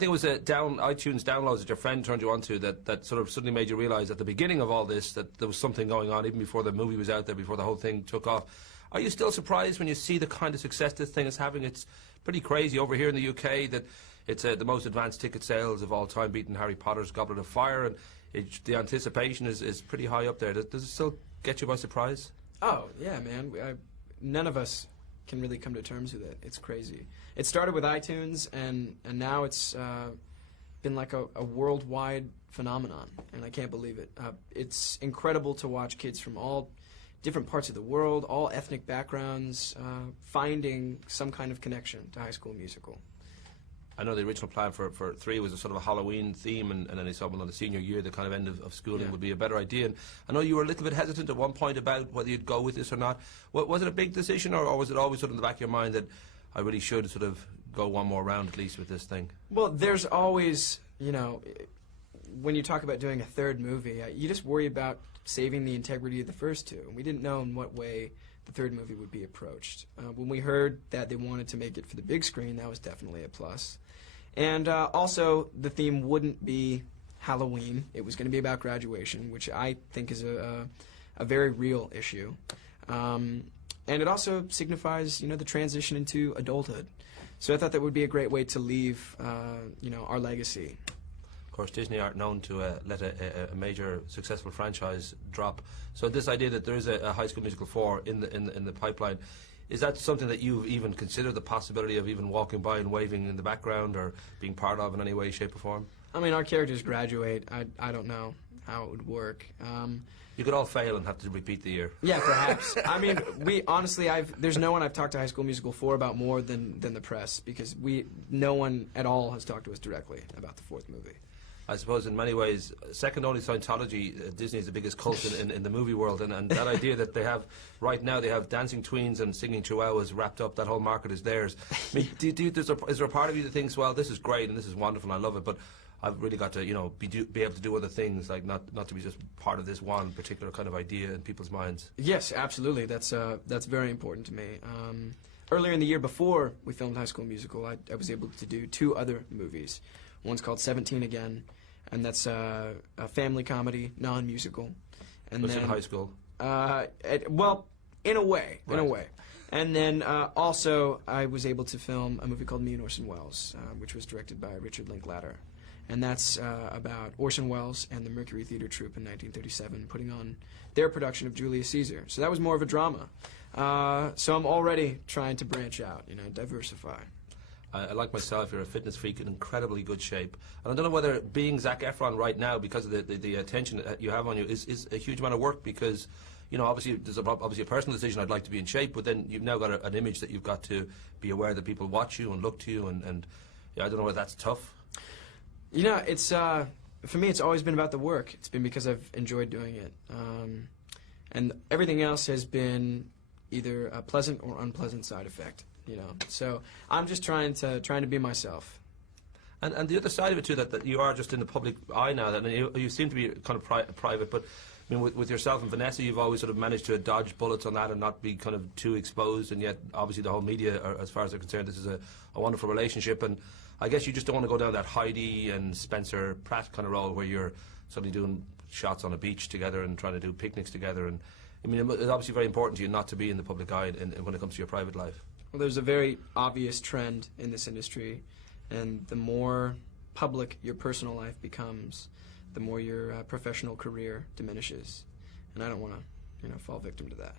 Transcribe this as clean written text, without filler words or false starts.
think it was iTunes downloads that your friend turned you onto that sort of suddenly made you realise at the beginning of all this that there was something going on, even before the movie was out there, before the whole thing took off. Are you still surprised when you see the kind of success this thing is having? It's pretty crazy over here in the UK that it's the most advanced ticket sales of all time, beating Harry Potter's Goblet of Fire, and the anticipation is pretty high up there. Does it still get you by surprise? Oh, yeah, man. None of us can really come to terms with it. It's crazy. It started with iTunes, and now it's been like a worldwide phenomenon, and I can't believe it. It's incredible to watch kids from all different parts of the world, all ethnic backgrounds, finding some kind of connection to High School Musical. I know the original plan for 3 was a sort of a Halloween theme, and then they saw, well, on the senior year, the kind of end of schooling would be a better idea. And I know you were a little bit hesitant at one point about whether you'd go with this or not. Was it a big decision, or was it always sort of in the back of your mind that I really should sort of go one more round at least with this thing? Well, there's always, you know, when you talk about doing a third movie, you just worry about saving the integrity of the first two. And we didn't know in what way the third movie would be approached. When we heard that they wanted to make it for the big screen, that was definitely a plus. And also, the theme wouldn't be Halloween. It was going to be about graduation, which I think is a very real issue. And it also signifies, you know, the transition into adulthood. So I thought that would be a great way to leave, you know, our legacy. Of course, Disney aren't known to let a major successful franchise drop. So this idea that there is a High School Musical 4 in the pipeline, is that something that you've even considered the possibility of even walking by and waving in the background or being part of in any way, shape, or form? I mean, our characters graduate. I don't know how it would work. You could all fail and have to repeat the year. Yeah, perhaps. I mean, honestly, there's no one I've talked to High School Musical 4 about more than the press, because no one at all has talked to us directly about the fourth movie. I suppose in many ways, second only Scientology, Disney is the biggest cult in the movie world, and that idea that they have, right now, they have dancing tweens and singing chihuahuas wrapped up, that whole market is theirs. I mean, is there a part of you that thinks, well, this is great and this is wonderful and I love it, but I've really got to, you know, be able to do other things, like not to be just part of this one particular kind of idea in people's minds? Yes, absolutely. That's very important to me. Earlier in the year, before we filmed High School Musical, I was able to do 2 other movies. One's called 17 Again, and that's a family comedy, non-musical. And it's in high school? Well, in a way, right. in a way. And then also I was able to film a movie called Me and Orson Welles, which was directed by Richard Linklater. And that's about Orson Welles and the Mercury Theater Troupe in 1937 putting on their production of Julius Caesar. So that was more of a drama. So I'm already trying to branch out, you know, diversify. Like myself, you're a fitness freak in incredibly good shape. And I don't know whether being Zac Efron right now, because of the attention that you have on you, is a huge amount of work, because, you know, obviously there's obviously a personal decision, I'd like to be in shape, but then you've now got an image that you've got to be aware that people watch you and look to you, and yeah, I don't know whether that's tough. You know, it's for me, it's always been about the work. It's been because I've enjoyed doing it. And everything else has been either a pleasant or unpleasant side effect. You know, so I'm just trying to be myself. And the other side of it too, that you are just in the public eye now. That you seem to be kind of private, but I mean, with yourself and Vanessa, you've always sort of managed to dodge bullets on that and not be kind of too exposed. And yet, obviously, the whole media, as far as they're concerned, this is a wonderful relationship. And I guess you just don't want to go down that Heidi and Spencer Pratt kind of role where you're suddenly doing shots on a beach together and trying to do picnics together. And I mean, it's obviously very important to you not to be in the public eye when it comes to your private life. Well, there's a very obvious trend in this industry, and the more public your personal life becomes, the more your professional career diminishes. And I don't want to, you know, fall victim to that.